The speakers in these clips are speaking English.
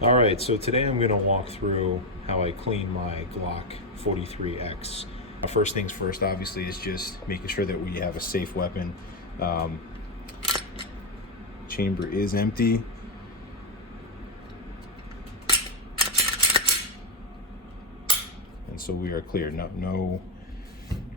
All right, so today I'm going to walk through how I clean my Glock 43X. First things first, obviously, is just making sure that we have a safe weapon. Um, Chamber is empty. And so we are clear. No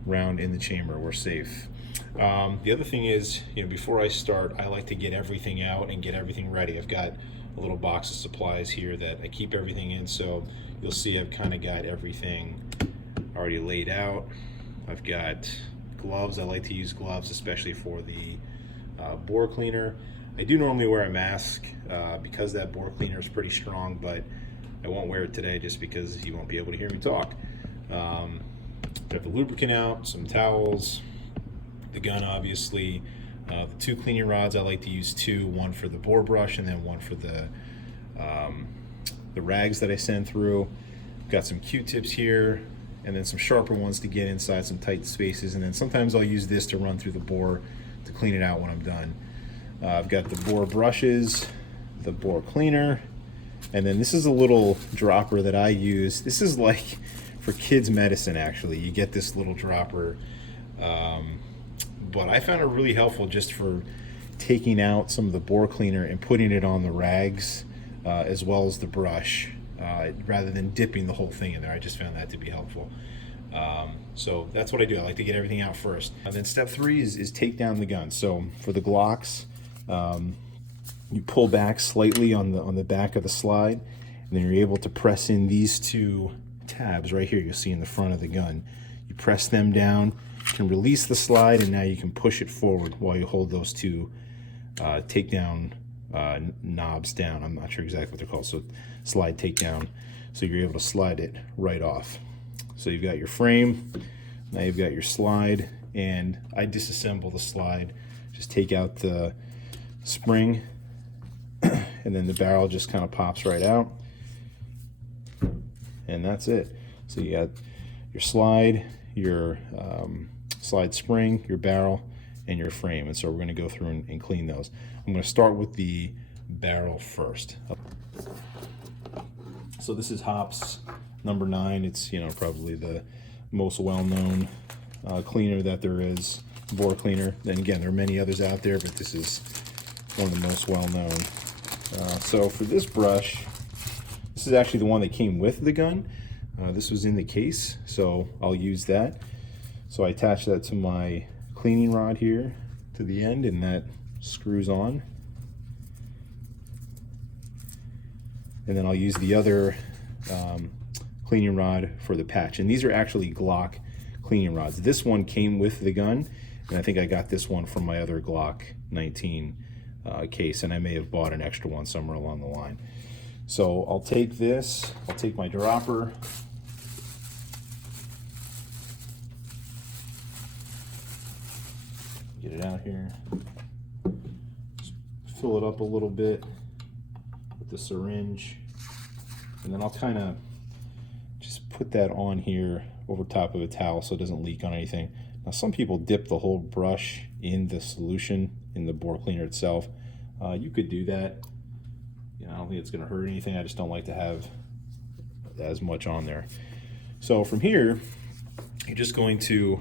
round in the chamber. We're safe. The other thing is, before I start, I like to get everything out and get everything ready. I've got a little box of supplies here that I keep everything in, so you'll see I've kind of got everything already laid out. I've got gloves. I like to use gloves, especially for the bore cleaner. I do normally wear a mask because that bore cleaner is pretty strong, but I won't wear it today just because you won't be able to hear me talk. I have the lubricant out, some towels, the gun obviously, the two cleaning rods. I like to use two, one for the bore brush and then one for the rags that I send through. Got some Q-tips here and then some sharper ones to get inside some tight spaces, and then sometimes I'll use this to run through the bore to clean it out when I'm done. I've got the bore brushes, the bore cleaner, and then this is a little dropper that I use. This is like for kids medicine, actually. You get this little dropper, but I found it really helpful just for taking out some of the bore cleaner and putting it on the rags as well as the brush, rather than dipping the whole thing in there. I just found that to be helpful. So that's what I do. I like to get everything out first. And then step three is take down the gun. So for the Glocks, you pull back slightly on the back of the slide, and then you're able to press in these two tabs right here. You'll see in the front of the gun. You press them down, you can release the slide, and now you can push it forward while you hold those two takedown knobs down. I'm not sure exactly what they're called. So slide takedown. So you're able to slide it right off. So you've got your frame, now you've got your slide, and I disassemble the slide. Just take out the spring, and then the barrel just kind of pops right out, and that's it. So you got your slide, your slide spring, your barrel, and your frame. And so we're going to go through and clean those. I'm going to start with the barrel first. So this is Hop's number 9. It's probably the most well-known cleaner that there is, bore cleaner. Then again, there are many others out there, but this is one of the most well-known. So for this brush, this is actually the one that came with the gun. This was in the case, so I'll use that. So I attach that to my cleaning rod here to the end, and that screws on. And then I'll use the other cleaning rod for the patch. And these are actually Glock cleaning rods. This one came with the gun, and I think I got this one from my other Glock 19 case, and I may have bought an extra one somewhere along the line. So I'll take this, I'll take my dropper, get it out here, just fill it up a little bit with the syringe, and then I'll kind of just put that on here over top of a towel so it doesn't leak on anything. Now some people dip the whole brush in the solution in the bore cleaner itself. You could do that. I don't think it's going to hurt anything. I just don't like to have as much on there. So from here, you're just going to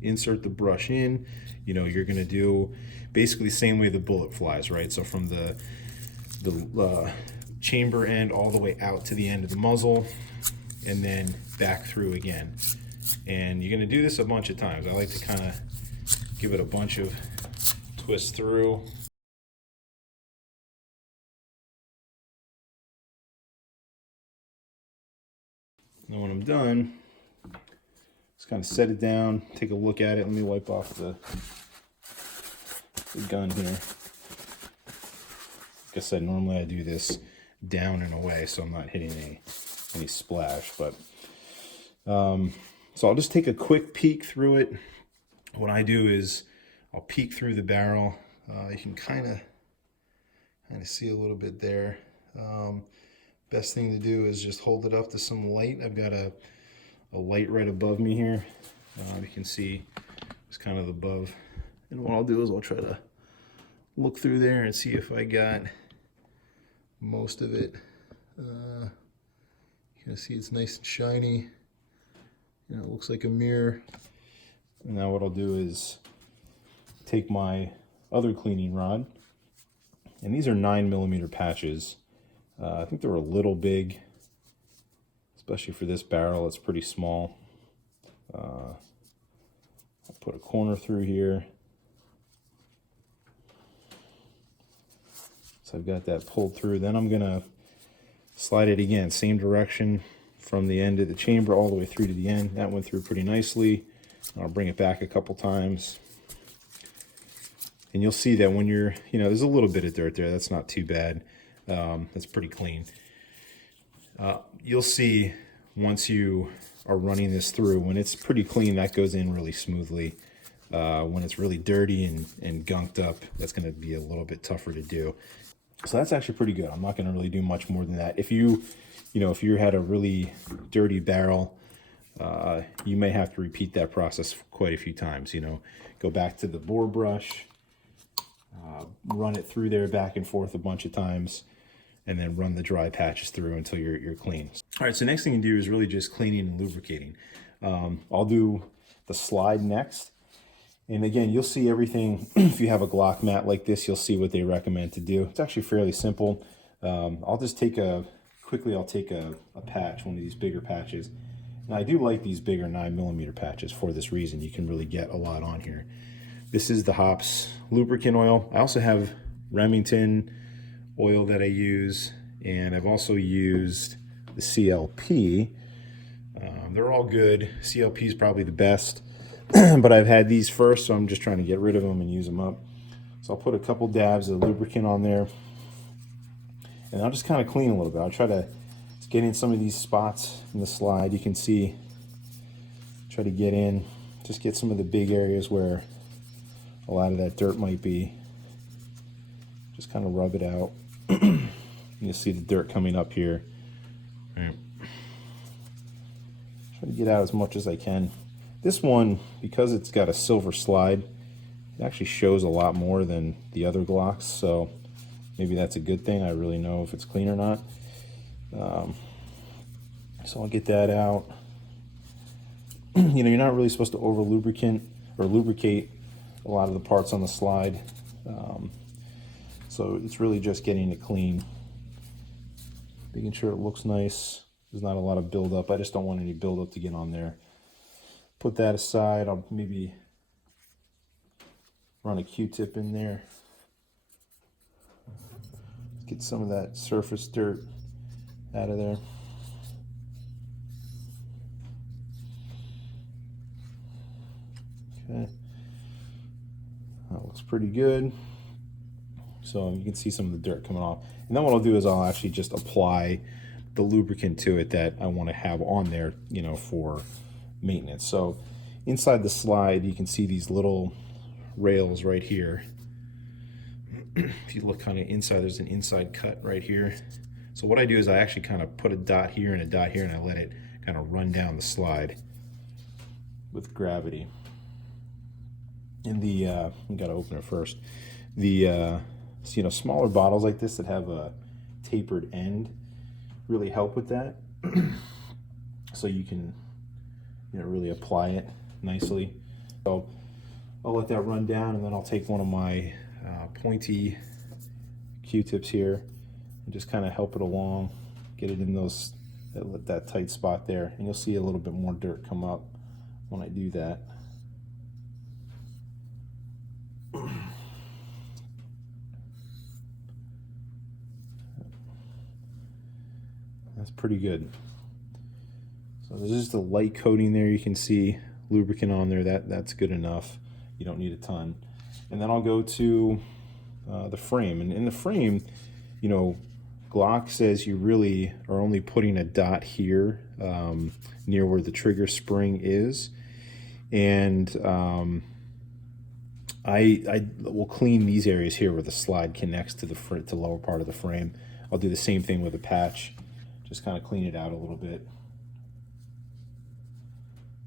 insert the brush in. You're going to do basically the same way the bullet flies, right? So from the chamber end all the way out to the end of the muzzle, and then back through again. And you're going to do this a bunch of times. I like to kind of give it a bunch of twists through. And when I'm done, just kind of set it down, take a look at it. Let me wipe off the gun here. Like I said, normally I do this down and away, so I'm not hitting any splash. But so I'll just take a quick peek through it. What I do is I'll peek through the barrel. You can kind of see a little bit there. Best thing to do is just hold it up to some light. I've got a light right above me here. You can see it's kind of above. And what I'll do is I'll try to look through there and see if I got most of it. You can see it's nice and shiny. You know, it looks like a mirror. And now what I'll do is take my other cleaning rod, and these are 9mm patches. I think they're a little big, especially for this barrel. It's pretty small. I'll put a corner through here. So I've got that pulled through. Then I'm gonna slide it again, same direction from the end of the chamber all the way through to the end. That went through pretty nicely. I'll bring it back a couple times. And you'll see that when you're, you know, there's a little bit of dirt there. That's not too bad. That's pretty clean. You'll see once you are running this through, when it's pretty clean, that goes in really smoothly. When it's really dirty and gunked up, that's going to be a little bit tougher to do. So that's actually pretty good. I'm not going to really do much more than that. If you had a really dirty barrel, you may have to repeat that process quite a few times. You know, go back to the bore brush, run it through there back and forth a bunch of times, and then run the dry patches through until you're clean. All right, so next thing you do is really just cleaning and lubricating. I'll do the slide next. And again, you'll see everything. If you have a Glock mat like this, you'll see what they recommend to do. It's actually fairly simple. I'll just take a patch, one of these bigger patches. And I do like these bigger 9mm patches for this reason. You can really get a lot on here. This is the Hops lubricant oil. I also have Remington oil that I use, and I've also used the CLP. They're all good. CLP is probably the best. But I've had these first, so I'm just trying to get rid of them and use them up. So I'll put a couple dabs of lubricant on there, and I'll just kind of clean a little bit. I'll try to get in some of these spots in the slide. You can see, try to get in, just get some of the big areas where a lot of that dirt might be. Just kind of rub it out. You'll see the dirt coming up here. Right. Try to get out as much as I can. This one, because it's got a silver slide, it actually shows a lot more than the other Glocks, so maybe that's a good thing. I really know if it's clean or not. So I'll get that out. You know, you're not really supposed to over lubricate a lot of the parts on the slide. So it's really just getting it clean, making sure it looks nice. There's not a lot of buildup. I just don't want any buildup to get on there. Put that aside. I'll maybe run a Q-tip in there. Get some of that surface dirt out of there. Okay. That looks pretty good. So you can see some of the dirt coming off. And then what I'll do is I'll actually just apply the lubricant to it that I want to have on there, you know, for maintenance. So inside the slide, you can see these little rails right here. If you look kind of inside, there's an inside cut right here. So what I do is I actually kind of put a dot here and a dot here, and I let it kind of run down the slide with gravity. And the we got to open it first. The so, you know, smaller bottles like this that have a tapered end really help with that. So you can, you know, really apply it nicely. So I'll let that run down, and then I'll take one of my pointy Q-tips here and just kind of help it along, get it in those that tight spot there, and you'll see a little bit more dirt come up when I do that. That's pretty good. So there's just a light coating there. You can see lubricant on there. That's good enough. You don't need a ton. And then I'll go to the frame. And in the frame, you know, Glock says you really are only putting a dot here near where the trigger spring is. And I will clean these areas here where the slide connects to the lower part of the frame. I'll do the same thing with a patch. Just kind of clean it out a little bit.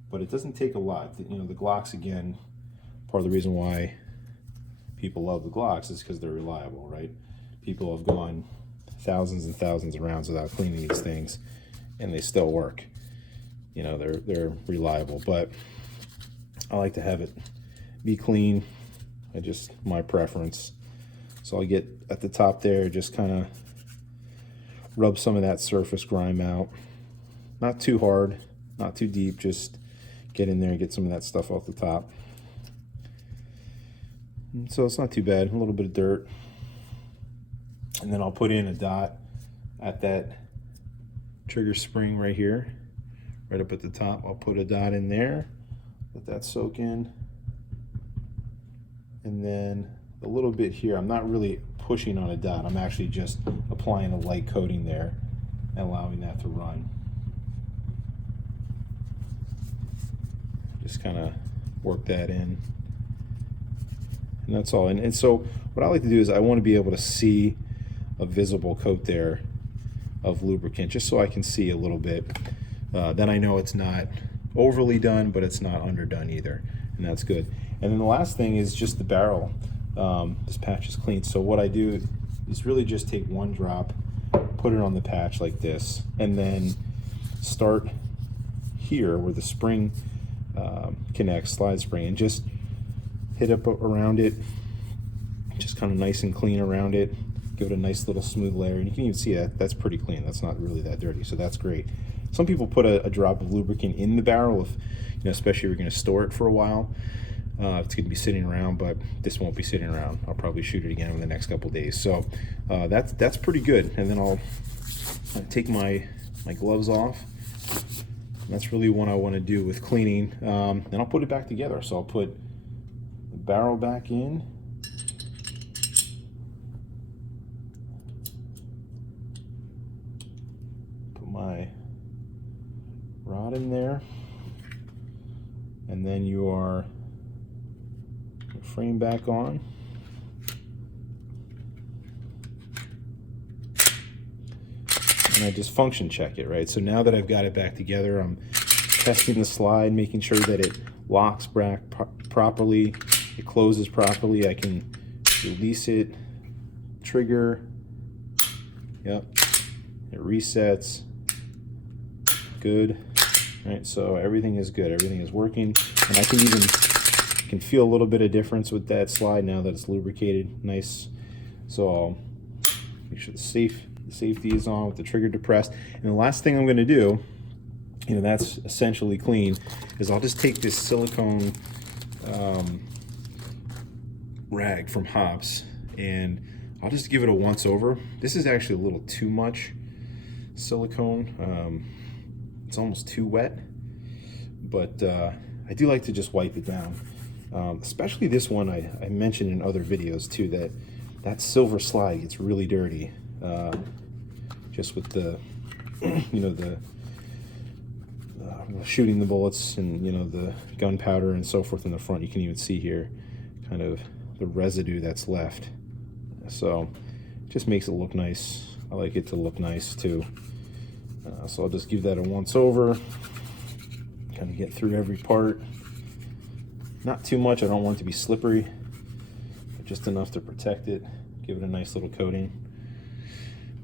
But it doesn't take a lot. You know, the Glocks, again, part of the reason why people love the Glocks is because they're reliable, right? People have gone thousands and thousands of rounds without cleaning these things, and they still work. You know, they're reliable, but I like to have it be clean. My preference. So I'll get at the top there, just kind of rub some of that surface grime out. Not too hard, not too deep, just get in there and get some of that stuff off the top. And so it's not too bad, a little bit of dirt. And then I'll put in a dot at that trigger spring right here, right up at the top. I'll put a dot in there, let that soak in. And then a little bit here, I'm not really pushing on a dot, I'm actually just applying a light coating there and allowing that to run. Just kind of work that in, and that's all. And so what I like to do is I want to be able to see a visible coat there of lubricant, just so I can see a little bit. Then I know it's not overly done, but it's not underdone either, and that's good. And then the last thing is just the barrel. This patch is clean, so what I do is really just take one drop, put it on the patch like this, and then start here where the spring connects, slide spring, and just hit up around it, just kind of nice and clean around it, give it a nice little smooth layer. And you can even see that that's pretty clean, that's not really that dirty, so that's great. Some people put a drop of lubricant in the barrel, if you know, especially if you're going to store it for a while. It's going to be sitting around, but this won't be sitting around. I'll probably shoot it again in the next couple days. So that's pretty good. And then I'll take my gloves off. That's really what I want to do with cleaning. And I'll put it back together. So I'll put the barrel back in. Put my rod in there. And then you are frame back on. And I just function check it, right? So now that I've got it back together, I'm testing the slide, making sure that it locks back properly, it closes properly. I can release it, trigger, yep, it resets, good. All right, so everything is good, everything is working, and I can feel a little bit of difference with that slide now that it's lubricated, nice. So I'll make sure the safety is on with the trigger depressed. And the last thing I'm going to do, you know, that's essentially clean, is I'll just take this silicone rag from Hops and I'll just give it a once over. This is actually a little too much silicone. It's almost too wet, but I do like to just wipe it down. Especially this one, I mentioned in other videos too, that silver slide gets really dirty, just with the, you know, the shooting the bullets and, you know, the gunpowder and so forth in the front. You can even see here kind of the residue that's left. So it just makes it look nice. I like it to look nice too. So I'll just give that a once over, kind of get through every part. Not too much, I don't want it to be slippery, but just enough to protect it. Give it a nice little coating,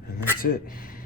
and that's it.